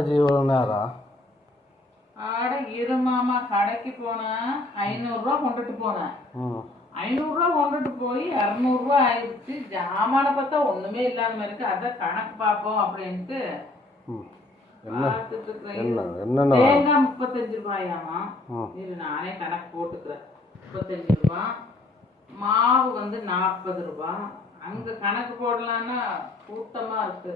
College இவ்வளோ நேரம்? ஆட இருமாமா, கடைக்கு போனேன், 500 ரூபா கொண்டுட்டு போனேன். 500 ரூபா கொண்டுட்டு போய் 200 ரூபா ஆயிடுச்சு. ஜாமான பார்த்தா ஒண்ணுமே இல்லாம இருக்கு. அத கணக்கு பார்ப்போம் அப்படின்ட்டு தேங்காய் 35 ரூபாயாமா. இது நானே கணக்கு போட்டுக்கிறேன். 35 ரூபா. மாவு வந்து 40 ரூபா. அங்க கணக்கு போடலான்னா கூட்டமா இருக்கு.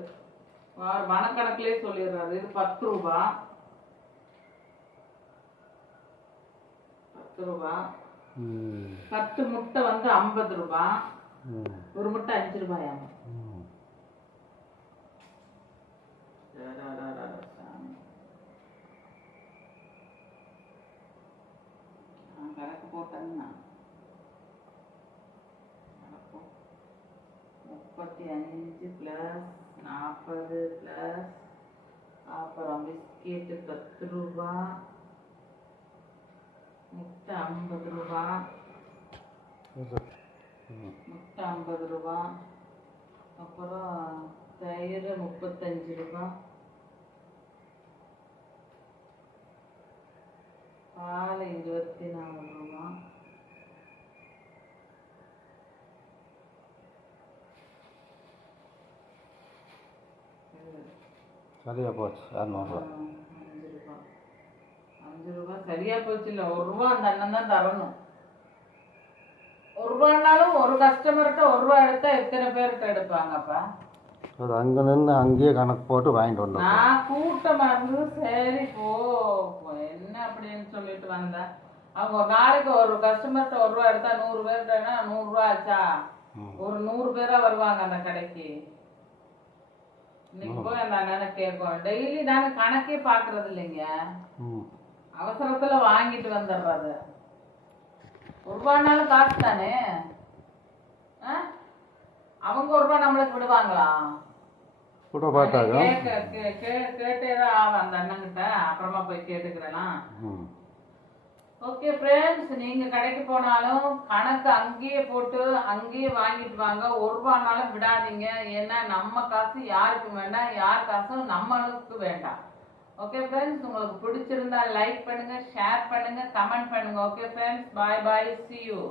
மனக்கணக்கிலே சொல்லிடுறாரு. இது 10 ரூபா. 10 ரூபா. 10 முட்டை வந்து 50 ரூபா. ஒரு முட்டை 5 ரூபாயாமா. கணக்கு போட்டேன்னா 35 பிளஸ் 40 பிளஸ் அப்புறம் பிஸ்கெட்டு 10 ரூபா, முட்டை 50 ரூபா, முட்டை 50 ரூபா, அப்புறம் தயிர் 35 ரூபா, பால் 24 ரூபா, சரியா போச்சு. 200 ரூபா. 5 ரூபா. 5 ரூபா சரியா போச்சு. இல்லை, 1 ரூபா அந்த அண்ணன் தான் தரணும். 1 ரூபான்னாலும் ஒரு கஸ்டமர்கிட்ட 1 ரூபா எடுத்தா எத்தனை பேர்கிட்ட எடுப்பாங்கப்பா? அது அங்கே நின்று அங்கேயே கணக்கு போட்டு வாங்கிட்டு வந்தோம். நான் கூட்டமாக இருந்தது. சரி போ என்ன அப்படின்னு சொல்லிட்டு வந்தேன். அவங்க ஒரு நாளைக்கு ஒரு கஸ்டமர்கிட்ட 1 ரூபா எடுத்தா 100 பேர்கிட்டனா 100 ரூபா ஆச்சா? ஒரு 100 பேரா வருவாங்க அந்த கடைக்கு. இன்னைக்கு போய் அந்த அண்ணனை கேட்போம். டெய்லி நாங்க கணக்கே பாக்குறது இல்லைங்க. அவசரத்துல வாங்கிட்டு வந்துடுறது. 1 ரூபானாலும் காசு தானே. அவங்க 1 ரூபா நம்மளுக்கு விடுவாங்களா? கேட்டேதான் ஆகும் அந்த அண்ணங்கிட்ட. அப்புறமா போய் கேட்டுக்கிறலாம். ஓகே ஃப்ரெண்ட்ஸ், நீங்க கடைக்கு போனாலும் கணக்கு அங்கேயே போட்டு அங்கேயே வாங்கிட்டு வாங்க. 1 ரூபானாலும் விடாதீங்க. ஏன்னா நம்ம காசு யாருக்கும் வேண்டாம், யார் காசும் நம்மளுக்கு வேண்டாம். ஓகே ஃப்ரெண்ட்ஸ், உங்களுக்கு பிடிச்சிருந்தா லைக் பண்ணுங்க, ஷேர் பண்ணுங்க, கமெண்ட் பண்ணுங்க. Okay friends, bye bye, see you.